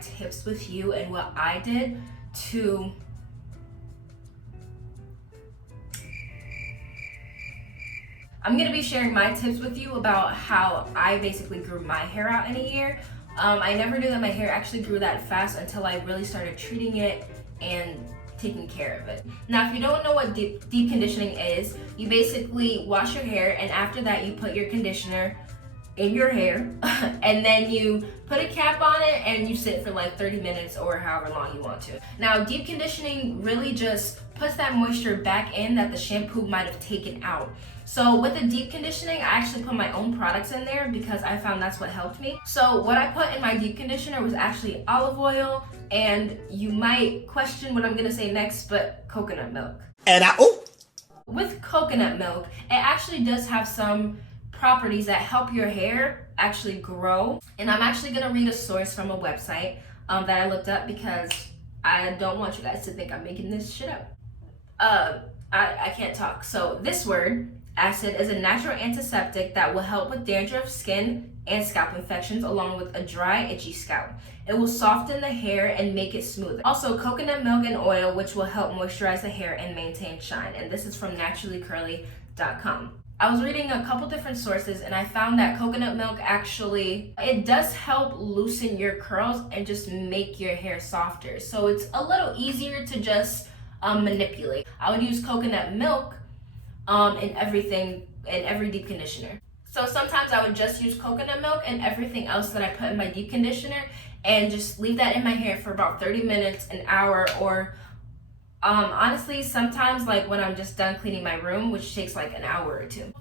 tips with you and what I did to I'm gonna be sharing my tips with you about how I basically grew my hair out in a year. I never knew that my hair actually grew that fast until I really started treating it and taking care of it. Now, if you don't know what deep conditioning is, you basically wash your hair, and after that you put your conditioner in your hair and then you put a cap on it and you sit for like 30 minutes or however long you want to. Now, deep conditioning really just puts that moisture back in that the shampoo might have taken out. So with the deep conditioning, I actually put my own products in there because I found that's what helped me. So what I put in my deep conditioner was actually olive oil, and you might question what I'm gonna say next, but coconut milk. With coconut milk, it actually does have some properties that help your hair actually grow. And I'm actually gonna read a source from a website that I looked up because I don't want you guys to think I'm making this shit up. I can't talk. So this word, acid, is a natural antiseptic that will help with dandruff, skin, and scalp infections, along with a dry, itchy scalp. It will soften the hair and make it smoother. Also, coconut milk and oil, which will help moisturize the hair and maintain shine. And this is from naturallycurly.com. I was reading a couple different sources and I found that coconut milk actually, it does help loosen your curls and just make your hair softer. So it's a little easier to just manipulate. I would use coconut milk in every deep conditioner. So sometimes I would just use coconut milk and everything else that I put in my deep conditioner and just leave that in my hair for about 30 minutes, an hour, or honestly, sometimes like when I'm just done cleaning my room, which takes like an hour or two.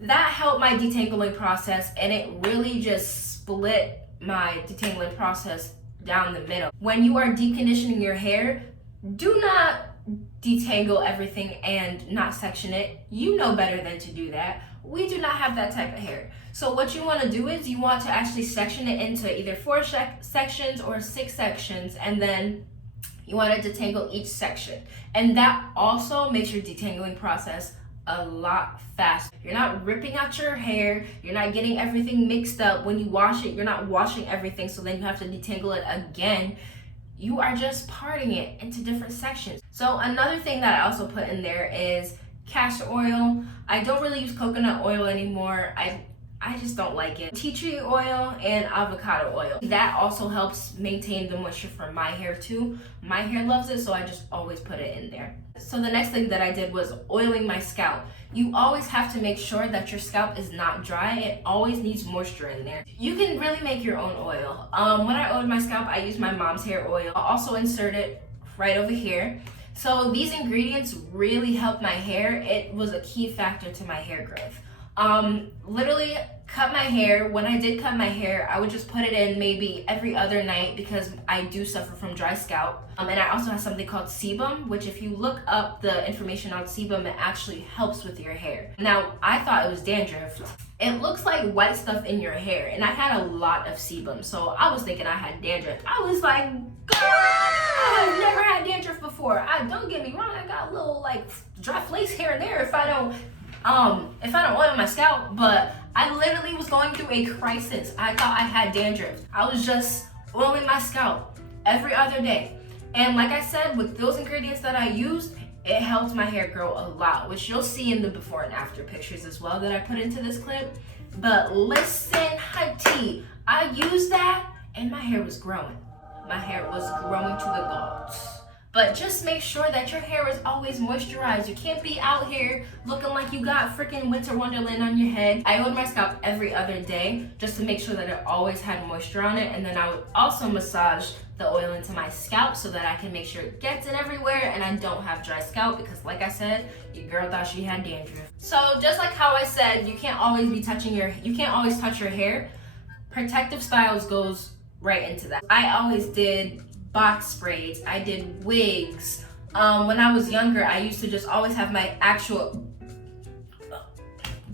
That helped my detangling process, and it really just split my detangling process down the middle. When you are deep conditioning your hair, do not detangle everything and not section it. You know better than to do that. We do not have that type of hair. So what you want to do is you want to actually section it into either 4 sections or 6 sections, and then you want to detangle each section. And that also makes your detangling process a lot faster. You're not ripping out your hair, you're not getting everything mixed up. When you wash it, you're not washing everything, so then you have to detangle it again. You are just parting it into different sections. So another thing that I also put in there is castor oil. I don't really use coconut oil anymore. I just don't like it. Tea tree oil and avocado oil. That also helps maintain the moisture for my hair too. My hair loves it, so I just always put it in there. So the next thing that I did was oiling my scalp. You always have to make sure that your scalp is not dry. It always needs moisture in there. You can really make your own oil. When I oiled my scalp, I used my mom's hair oil. I'll also insert it right over here. So these ingredients really helped my hair. It was a key factor to my hair growth. Literally cut my hair. When I did cut my hair, I would just put it in maybe every other night because I do suffer from dry scalp. And I also have something called sebum, which if you look up the information on sebum, it actually helps with your hair. Now, I thought it was dandruff. It looks like white stuff in your hair, and I had a lot of sebum, so I was thinking I had dandruff. I was like, girl, I've never had dandruff before. Don't get me wrong, I got a little like dry flakes here and there if I don't oil my scalp, but I literally was going through a crisis. I thought I had dandruff. I was just oiling my scalp every other day. And like I said, with those ingredients that I used, it helped my hair grow a lot, which you'll see in the before and after pictures as well that I put into this clip. But listen, hunty, I used that and my hair was growing. My hair was growing to the gods. But just make sure that your hair is always moisturized. You can't be out here looking like you got freaking winter wonderland on your head. I oiled my scalp every other day just to make sure that it always had moisture on it. And then I would also massage the oil into my scalp so that I can make sure it gets it everywhere and I don't have dry scalp, because like I said, your girl thought she had dandruff. So just like how I said, you can't always touch your hair. Protective styles goes right into that. I always did box braids, I did wigs. When I was younger, I used to just always have my actual,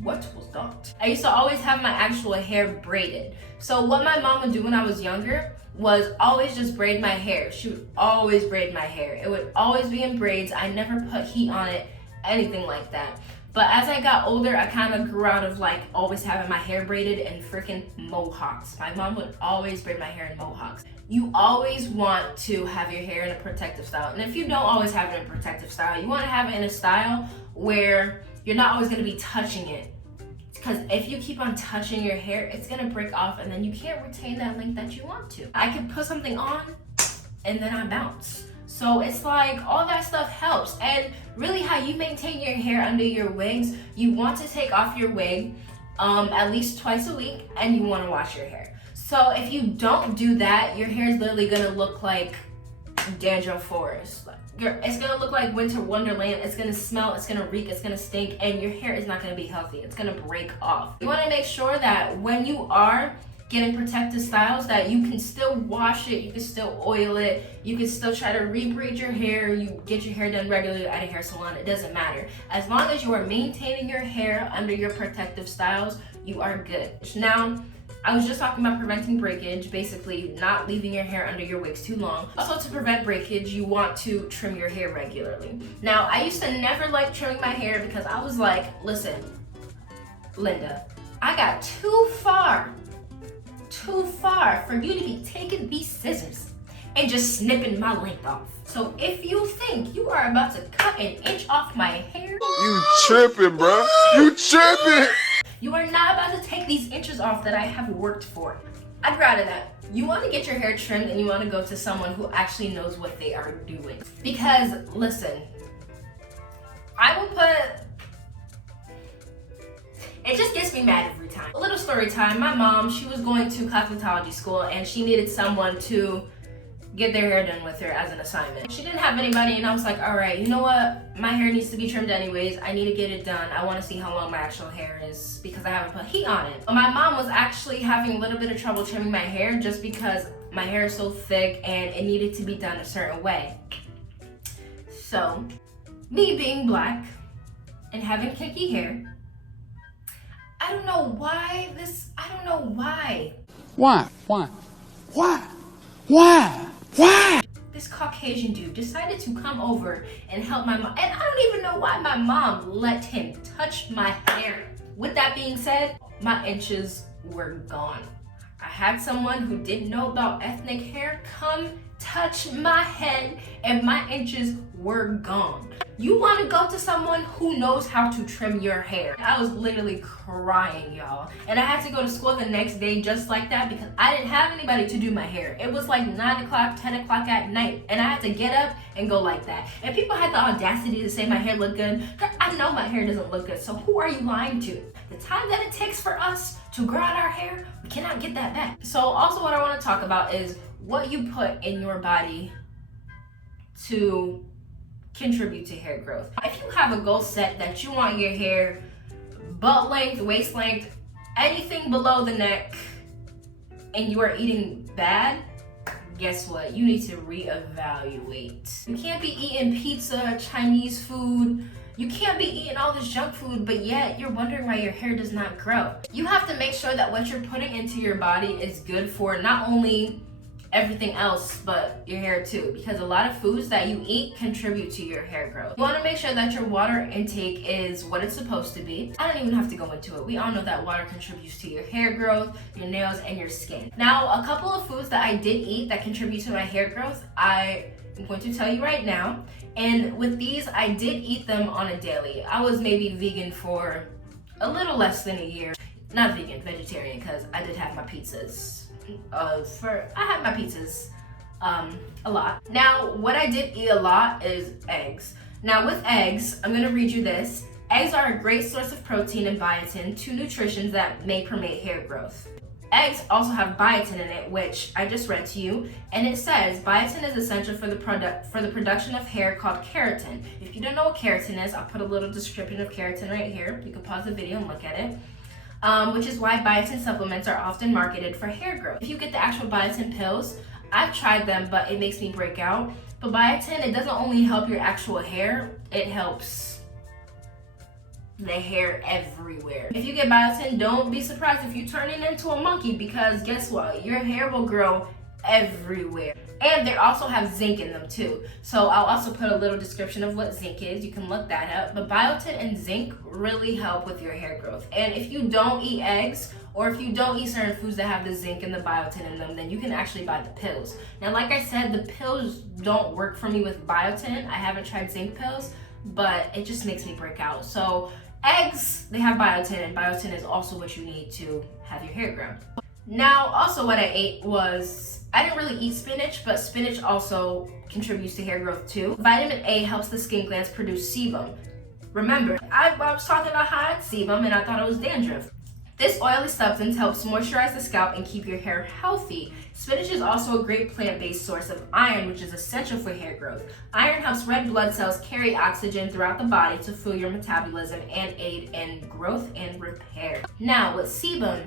what was that? I used to always have my actual hair braided. So what my mom would do when I was younger was always just braid my hair. She would always braid my hair. It would always be in braids. I never put heat on it, anything like that. But as I got older, I kind of grew out of like always having my hair braided in freaking mohawks. My mom would always braid my hair in mohawks. You always want to have your hair in a protective style. And if you don't always have it in a protective style, you want to have it in a style where you're not always going to be touching it. Because if you keep on touching your hair, it's going to break off and then you can't retain that length that you want to. I could put something on and then I bounce. So it's like all that stuff helps. And really how you maintain your hair under your wigs, you want to take off your wig at least twice a week and you want to wash your hair. So if you don't do that, your hair is literally gonna look like dandruff forest. It's gonna look like winter wonderland. It's gonna smell, it's gonna reek, it's gonna stink, and your hair is not gonna be healthy. It's gonna break off. You wanna make sure that when you are getting protective styles that you can still wash it, you can still oil it, you can still try to rebraid your hair, you get your hair done regularly at a hair salon, it doesn't matter. As long as you are maintaining your hair under your protective styles, you are good. Now, I was just talking about preventing breakage, basically not leaving your hair under your wigs too long. Also, to prevent breakage, you want to trim your hair regularly. Now, I used to never like trimming my hair because I was like, listen, Linda, I got too far for you to be taking these scissors and just snipping my length off. So if you think you are about to cut an inch off my hair, you tripping, bro. You tripping. You are not about to take these inches off that I have worked for. I'd rather that. You want to get your hair trimmed and you want to go to someone who actually knows what they are doing. Because, listen, I will put... It just gets me mad every time. A little story time. My mom, she was going to cosmetology school and she needed someone to get their hair done with her as an assignment. She didn't have anybody and I was like, all right, you know what? My hair needs to be trimmed anyways. I need to get it done. I want to see how long my actual hair is because I haven't put heat on it. But my mom was actually having a little bit of trouble trimming my hair just because my hair is so thick and it needed to be done a certain way. So, me being black and having kinky hair, I don't know why. Why? This Caucasian dude decided to come over and help my mom. And I don't even know why my mom let him touch my hair. With that being said, my inches were gone. I had someone who didn't know about ethnic hair come touch my head and my inches were gone. You want to go to someone who knows how to trim your hair. I was literally crying, y'all. And I had to go to school the next day just like that because I didn't have anybody to do my hair. It was like 9 o'clock, 10 o'clock at night. And I had to get up and go like that. And people had the audacity to say my hair looked good. I know my hair doesn't look good, so who are you lying to? The time that it takes for us to grow out our hair, we cannot get that back. So also what I want to talk about is what you put in your body to contribute to hair growth. If you have a goal set that you want your hair butt length, waist length, anything below the neck, and you are eating bad, guess what? You need to reevaluate. You can't be eating pizza, Chinese food. You can't be eating all this junk food, but yet you're wondering why your hair does not grow. You have to make sure that what you're putting into your body is good for not only everything else but your hair too, because a lot of foods that you eat contribute to your hair growth. You want to make sure that your water intake is what it's supposed to be. I don't even have to go into it. We all know that water contributes to your hair growth, your nails, and your skin. Now, a couple of foods that I did eat that contribute to my hair growth, I'm going to tell you right now. And with these, I did eat them on a daily. I was maybe vegan for a little less than a year. Not vegan, vegetarian, because I did have my pizzas. I had my pizzas a lot. Now, what I did eat a lot is eggs. Now, with eggs, I'm gonna read you this. Eggs are a great source of protein and biotin, two nutrients that may promote hair growth. Eggs also have biotin in it, which I just read to you, and it says biotin is essential for the production of hair called keratin. If you don't know what keratin is, I'll put a little description of keratin right here. You can pause the video and look at it. Which is why biotin supplements are often marketed for hair growth. If you get the actual biotin pills, I've tried them, but it makes me break out. But biotin, it doesn't only help your actual hair, it helps the hair everywhere. If you get biotin, don't be surprised if you turn it into a monkey, because guess what? Your hair will grow everywhere. And they also have zinc in them too. So I'll also put a little description of what zinc is. You can look that up. But biotin and zinc really help with your hair growth. And if you don't eat eggs, or if you don't eat certain foods that have the zinc and the biotin in them, then you can actually buy the pills. Now, like I said, the pills don't work for me with biotin. I haven't tried zinc pills, but it just makes me break out. So eggs, they have biotin, and biotin is also what you need to have your hair grow. Now, also what I ate was, I didn't really eat spinach, but spinach also contributes to hair growth too. Vitamin A helps the skin glands produce sebum. Remember, I was talking about how I had sebum and I thought it was dandruff. This oily substance helps moisturize the scalp and keep your hair healthy. Spinach is also a great plant-based source of iron, which is essential for hair growth. Iron helps red blood cells carry oxygen throughout the body to fuel your metabolism and aid in growth and repair. Now, with sebum,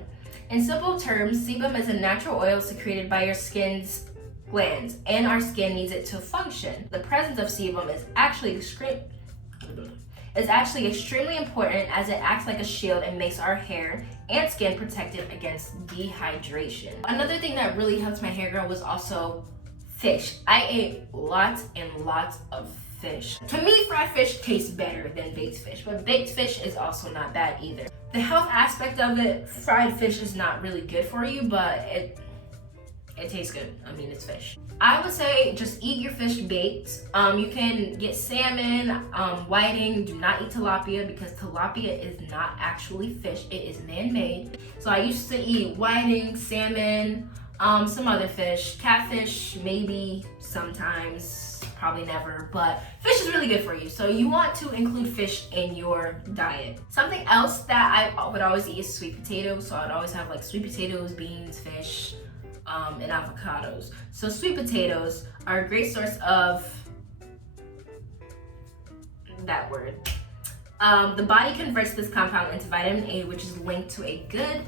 in simple terms, sebum is a natural oil secreted by your skin's glands, and our skin needs it to function. The presence of sebum is actually extremely important as it acts like a shield and makes our hair and skin protected against dehydration. Another thing that really helped my hair grow was also fish. I ate lots and lots of fish. To me, fried fish tastes better than baked fish, but baked fish is also not bad either. The health aspect of it, fried fish is not really good for you, but it tastes good. I mean, it's fish. I would say just eat your fish baked. You can get salmon, whiting. Do not eat tilapia because tilapia is not actually fish. It is man-made. So I used to eat whiting, salmon, some other fish, catfish, maybe sometimes, probably never, but fish is really good for you. So you want to include fish in your diet. Something else that I would always eat is sweet potatoes. So I'd always have like sweet potatoes, beans, fish, and avocados. So sweet potatoes are a great source of that word. The body converts this compound into vitamin A, which is linked to a good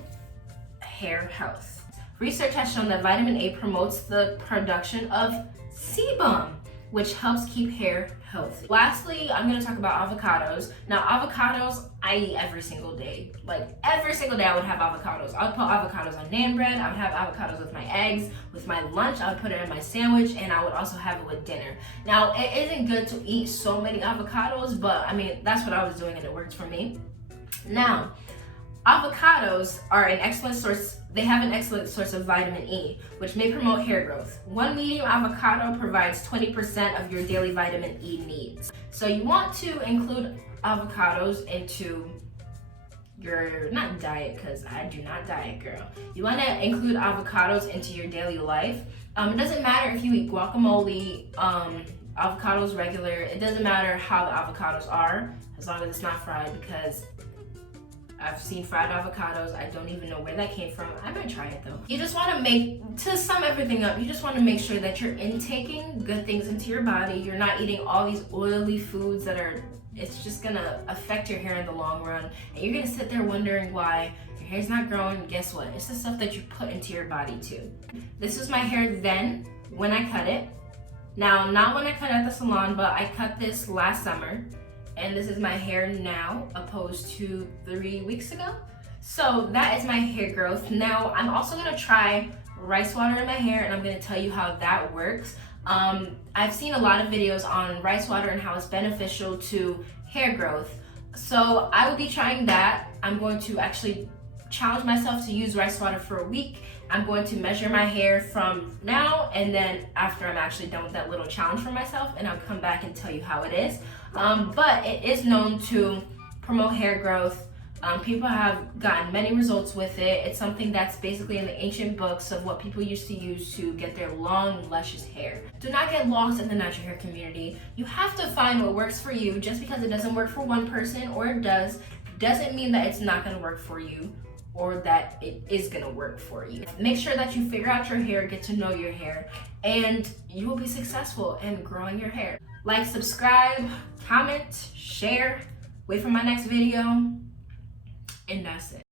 hair health. Research has shown that vitamin A promotes the production of sebum, which helps keep hair healthy. Lastly, I'm gonna talk about avocados. Now, avocados, I eat every single day. Like, every single day I would have avocados. I would put avocados on naan bread, I would have avocados with my eggs, with my lunch, I would put it in my sandwich, and I would also have it with dinner. Now, it isn't good to eat so many avocados, but I mean, that's what I was doing and it worked for me. Now, avocados are an excellent source. They have an excellent source of vitamin E, which may promote hair growth. One medium avocado provides 20% of your daily vitamin E needs. So you want to include avocados into your, not diet, because I do not diet, girl. You want to include avocados into your daily life. It doesn't matter if you eat guacamole, avocados regular. It doesn't matter how the avocados are, as long as it's not fried, because I've seen fried avocados. I don't even know where that came from. I might try it though. You just want to sum everything up, you just want to make sure that you're intaking good things into your body. You're not eating all these oily foods it's just gonna affect your hair in the long run. And you're gonna sit there wondering why your hair's not growing. Guess what? It's the stuff that you put into your body too. This was my hair then, when I cut it. Now, not when I cut it at the salon, but I cut this last summer. And this is my hair now, opposed to 3 weeks ago. So that is my hair growth. Now, I'm also gonna try rice water in my hair, and I'm gonna tell you how that works. I've seen a lot of videos on rice water and how it's beneficial to hair growth. So I will be trying that. I'm going to actually challenge myself to use rice water for a week. I'm going to measure my hair from now, and then after I'm actually done with that little challenge for myself, and I'll come back and tell you how it is. But it is known to promote hair growth. People have gotten many results with it. It's something that's basically in the ancient books of what people used to use to get their long, luscious hair. Do not get lost in the natural hair community. You have to find what works for you. Just because it doesn't work for one person, or it doesn't mean that it's not gonna work for you, or that it is gonna work for you. Make sure that you figure out your hair, get to know your hair, and you will be successful in growing your hair. Like, subscribe, comment, share, wait for my next video, and that's it.